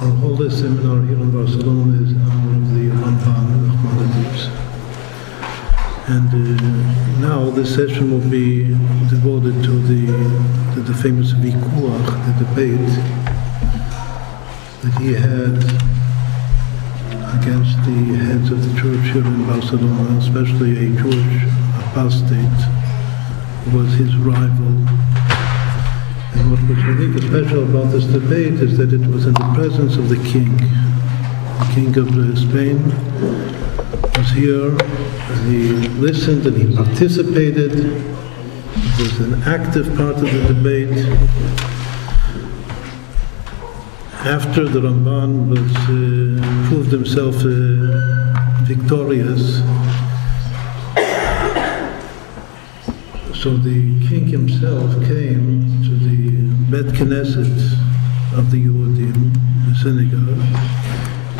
Our whole seminar here in Barcelona is in honor of the Ramban Najmanides. And now this session will be devoted to the famous vikuach, the debate that he had against the heads of the church here in Barcelona, especially a Jewish apostate who was his rival. And what was unique and special about this debate is that it was in the presence of the king. The king of Spain was here, and he listened and he participated. It was an active part of the debate. After the Ramban proved himself victorious, so the king himself came to the Bet Knesset of the Yehudim, the synagogue,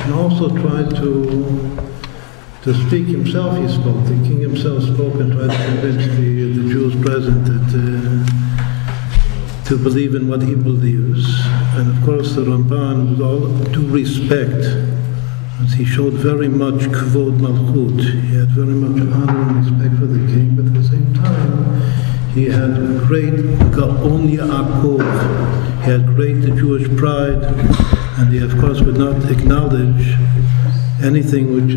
and also tried to speak himself. He spoke. The king himself spoke and tried to convince the Jews present that to believe in what he believes. And of course the Ramban, with all due respect, as he showed very much kvod malchut, he had very much honor and respect for the king, but at the same time he had great gaon Yaakov, he had great Jewish pride, and he of course would not acknowledge anything which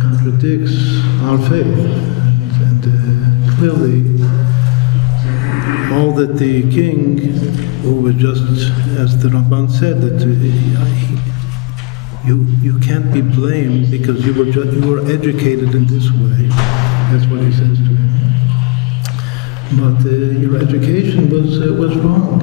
contradicts our faith. And clearly all that the king, who was just, as the Ramban said, that you can't be blamed because you were educated in this way. That's what he says to him. But your education was wrong.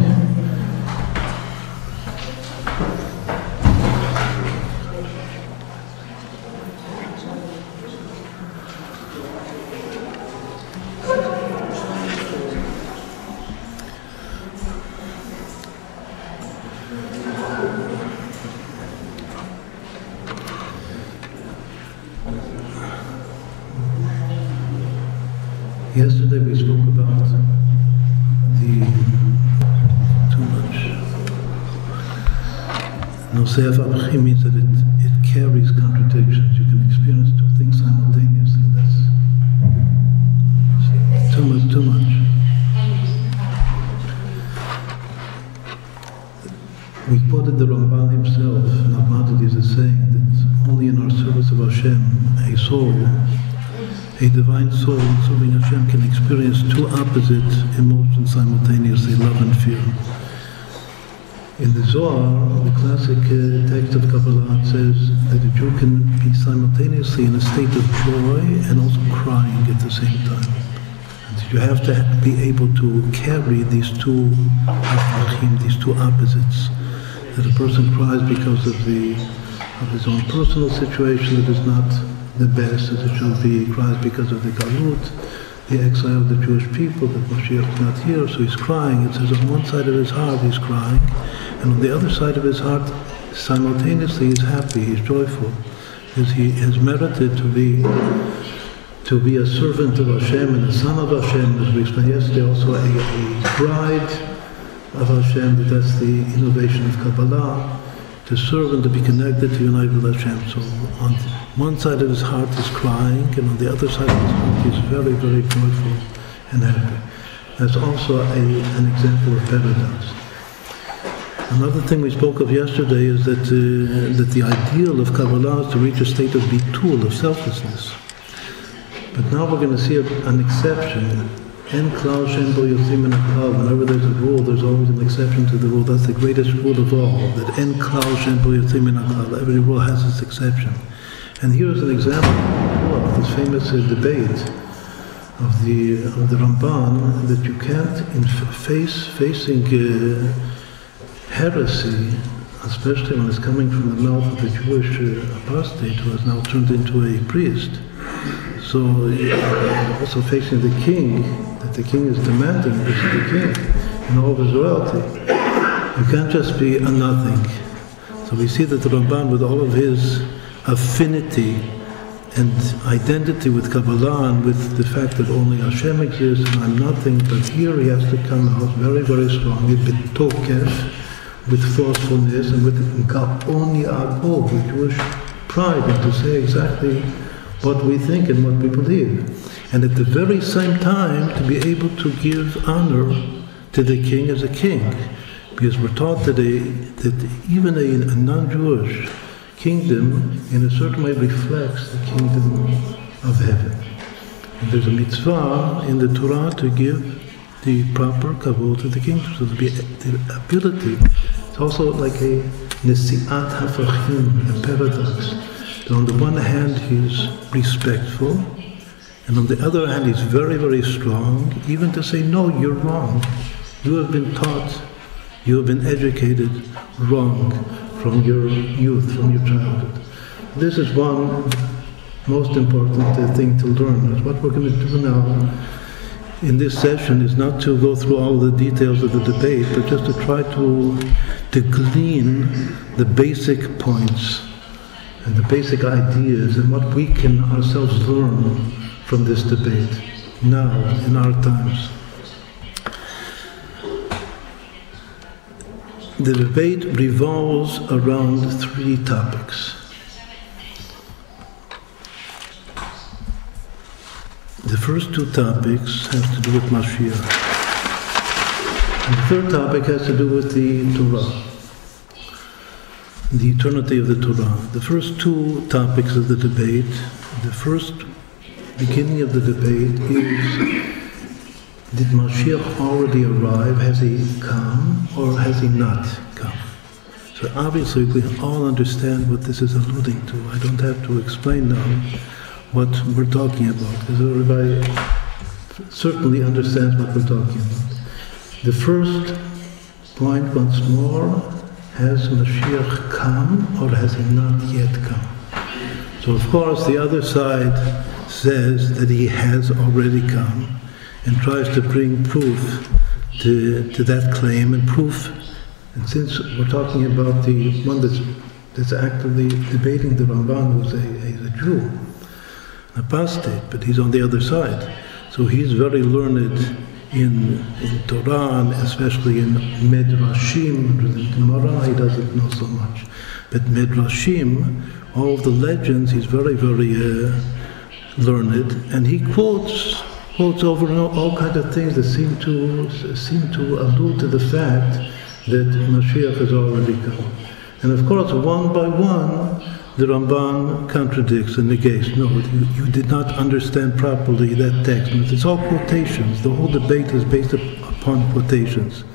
Yesterday we spoke about too much. Nosef Abachim means that it carries contradictions. You can experience two things simultaneously. That's too much. We quoted the Ramban himself, Najmanides, is saying that only in our service of Hashem, a divine soul serving Hashem can experience two opposite emotions simultaneously, love and fear. In the Zohar, the classic text of Kabbalah, says that a Jew can be simultaneously in a state of joy and also crying at the same time. And you have to be able to carry these two hafachim, these two opposites. That a person cries because of his own personal situation that is not the best, as it should be. He cries because of the galut, the exile of the Jewish people, that Mashiach is not here, so he's crying. It says on one side of his heart he's crying, and on the other side of his heart simultaneously he's happy, he's joyful, because he has merited to be a servant of Hashem and a son of Hashem, as we explained yesterday, also a bride of Hashem. That's the innovation of Kabbalah, to serve and to be connected, to unite with Hashem. So on one side of his heart is crying, and on the other side of his heart he's very, very joyful and happy. That's also an example of paradise. Another thing we spoke of yesterday is that the ideal of Kabbalah is to reach a state of bitul, of selflessness. But now we're going to see an exception. En klal shem bo yotzim min haklal. Whenever there's a rule, there's always an exception to the rule. That's the greatest rule of all. That en klal shem bo yotzim min haklal. Every rule has its exception. And here's an example of this famous debate of the Ramban, that you can't, in facing heresy, especially when it's coming from the mouth of a Jewish apostate who has now turned into a priest. So also facing the king, that the king is demanding, this is the king in all of his royalty. You can't just be a nothing. So we see that the Ramban, with all of his affinity and identity with Kabbalah and with the fact that only Hashem exists and I'm nothing, but here he has to come out very, very strongly, with forcefulness and with Gaon Yaakov, with Jewish pride, and to say exactly what we think and what we believe. And at the very same time, to be able to give honor to the king as a king. Because we're taught today that even a non-Jewish kingdom in a certain way reflects the kingdom of heaven. And there's a mitzvah in the Torah to give the proper kavod to the kingdom. So the ability, it's also like a nesiat hafachim, a paradox. That on the one hand he's respectful, and on the other hand he's very, very strong, even to say, no, you're wrong. You have been taught, you have been educated wrong from your youth, from your childhood. This is one most important thing to learn. What we're going to do now in this session is not to go through all the details of the debate, but just to try to glean the basic points and the basic ideas and what we can ourselves learn from this debate now, in our times. The debate revolves around three topics. The first two topics have to do with Mashiach. And the third topic has to do with the Torah, the eternity of the Torah. The first two topics of the debate, the first beginning of the debate is, did Mashiach already arrive? Has he come or has he not come? So obviously we all understand what this is alluding to. I don't have to explain now what we're talking about, because everybody certainly understands what we're talking about. The first point, once more, has Mashiach come or has he not yet come? So of course the other side says that he has already come and tries to bring proof to that claim, and proof, and since we're talking about the one that's actively debating the Ramban, who's a Jew, an apostate, but he's on the other side. So he's very learned in Torah, and especially in Medrashim. In Gemara he doesn't know so much. But Medrashim, all of the legends, he's very, very learned, and he quotes over all kinds of things that seem to allude to the fact that Mashiach has already come. And of course, one by one, the Ramban contradicts and negates. No, you did not understand properly that text. And it's all quotations. The whole debate is based upon quotations.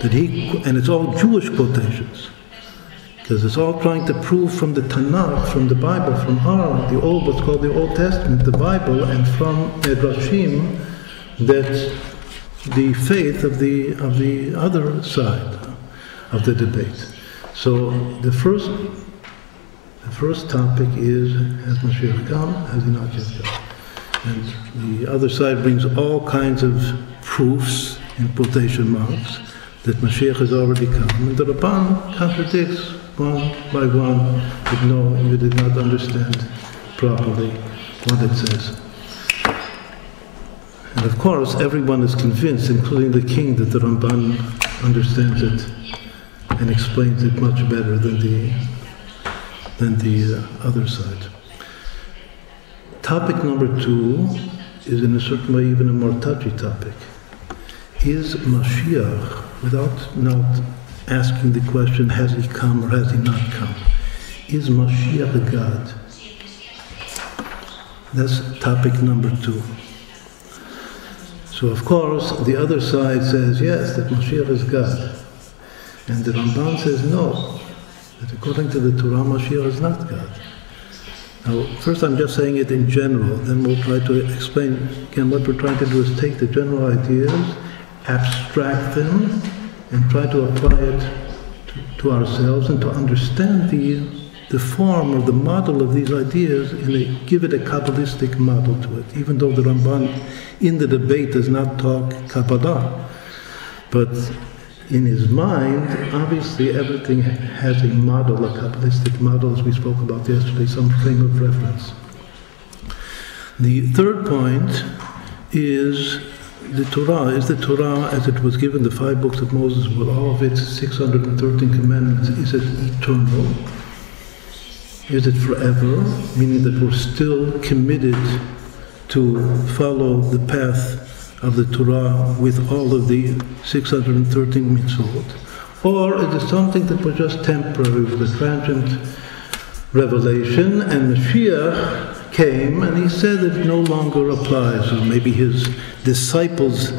And it's all Jewish quotations. Because it's all trying to prove from the Tanakh, from the Bible, from what's called the Old Testament, the Bible, and from Medrashim, that the faith of the other side of the debate. So the first topic is, has Mashiach come? Has he not yet come? And the other side brings all kinds of proofs, in quotation marks, that Mashiach has already come. And the Ramban contradicts one by one, but no, you did not understand properly what it says. And of course, everyone is convinced, including the king, that the Ramban understands it and explains it much better than the other side. Topic number two is in a certain way even a more touchy topic. Is Mashiach, without not asking the question, has he come or has he not come, is Mashiach God? That's topic number two. So of course, the other side says, yes, that Mashiach is God. And the Ramban says, no, that according to the Torah, Mashiach is not God. Now, first I'm just saying it in general, then we'll try to explain. Again, what we're trying to do is take the general ideas, abstract them, and try to apply it to ourselves and to understand the form or the model of these ideas and give it a Kabbalistic model to it, even though the Ramban in the debate does not talk Kabbalah. But in his mind, obviously everything has a model, a Kabbalistic model, as we spoke about yesterday, some frame of reference. The third point is the Torah as it was given, the 5 books of Moses with all of its 613 commandments. Is it eternal? Is it forever? Meaning that we're still committed to follow the path of the Torah with all of the 613 mitzvot? Or is it something that was just temporary, with a transient revelation, and Mashiach came and he said it no longer applies, or maybe his disciples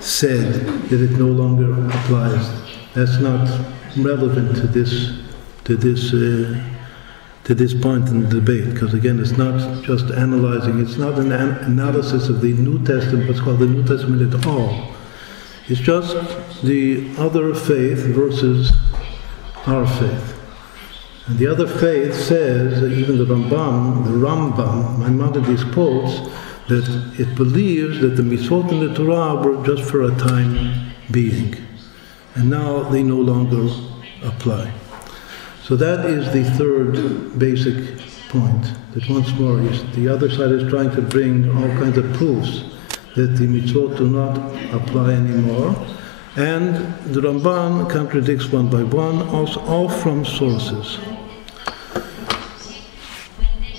said that it no longer applies. That's not relevant to this point in the debate, because again, it's not just analyzing, it's not an analysis of the New Testament, what's called the New Testament at all. It's just the other faith versus our faith. And the other faith says, that even the Ramban, Najmanides quotes, that it believes that the mitzvot in the Torah were just for a time being, and now they no longer apply. So that is the third basic point, that once more the other side is trying to bring all kinds of proofs that the mitzvot do not apply anymore, and the Ramban contradicts one by one, also all from sources.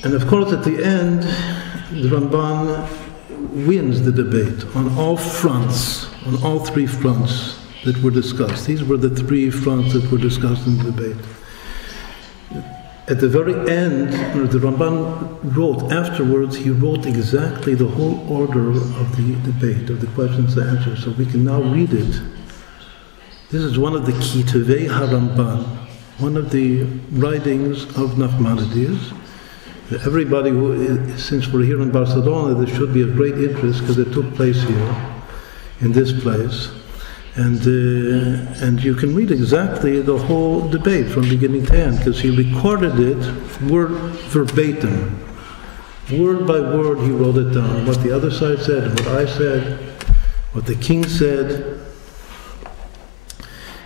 And of course at the end, the Ramban wins the debate on all fronts, on all 3 fronts that were discussed. These were the 3 fronts that were discussed in the debate. At the very end, the Ramban wrote, afterwards, he wrote exactly the whole order of the debate, of the questions and answers, so we can now read it. This is one of the Kitavei HaRamban, one of the writings of Najmanides. Everybody since we're here in Barcelona, there should be of great interest, because it took place here, in this place. And you can read exactly the whole debate from beginning to end, because he recorded it word verbatim. Word by word he wrote it down, what the other side said, what I said, what the king said.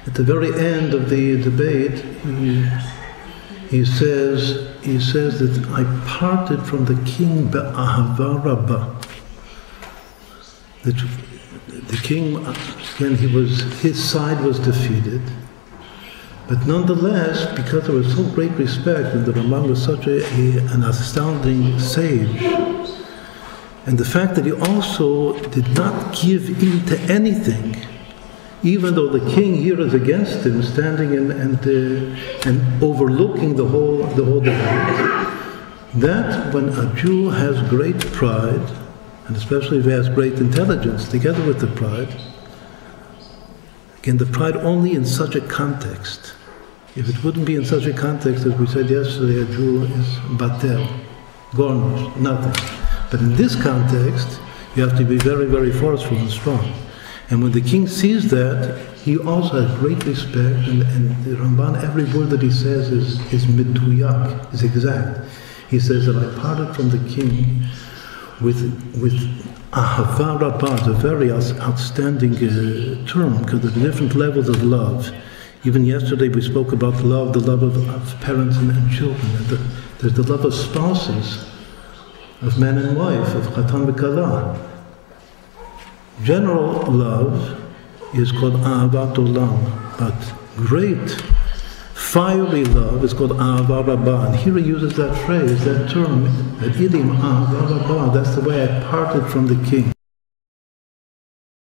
At the very end of the debate, he says that I parted from the king be'ahava rabbah. That the king, again, his side was defeated, but nonetheless, because there was so great respect, and the Ramban was such an astounding sage, and the fact that he also did not give in to anything, even though the king here is against him, standing and overlooking the whole debate, that when a Jew has great pride, and especially if he has great intelligence, together with the pride, again, the pride only in such a context. If it wouldn't be in such a context, as we said yesterday, a Jew is batel, garnished, nothing. But in this context, you have to be very, very forceful and strong. And when the king sees that, he also has great respect, and the Ramban, every word that he says is meduyak, is exact. He says that I parted from the king with ahava rabbah, a very outstanding term, because there are different levels of love. Even yesterday we spoke about love, the love of parents and children. There's the love of spouses, of man and wife, of chatan v'kala. General love is called ahavat olam, but great, fiery love is called ahava rabbah. And here he uses that phrase, that term, that idiom, ahava rabbah. That's the way I parted from the king.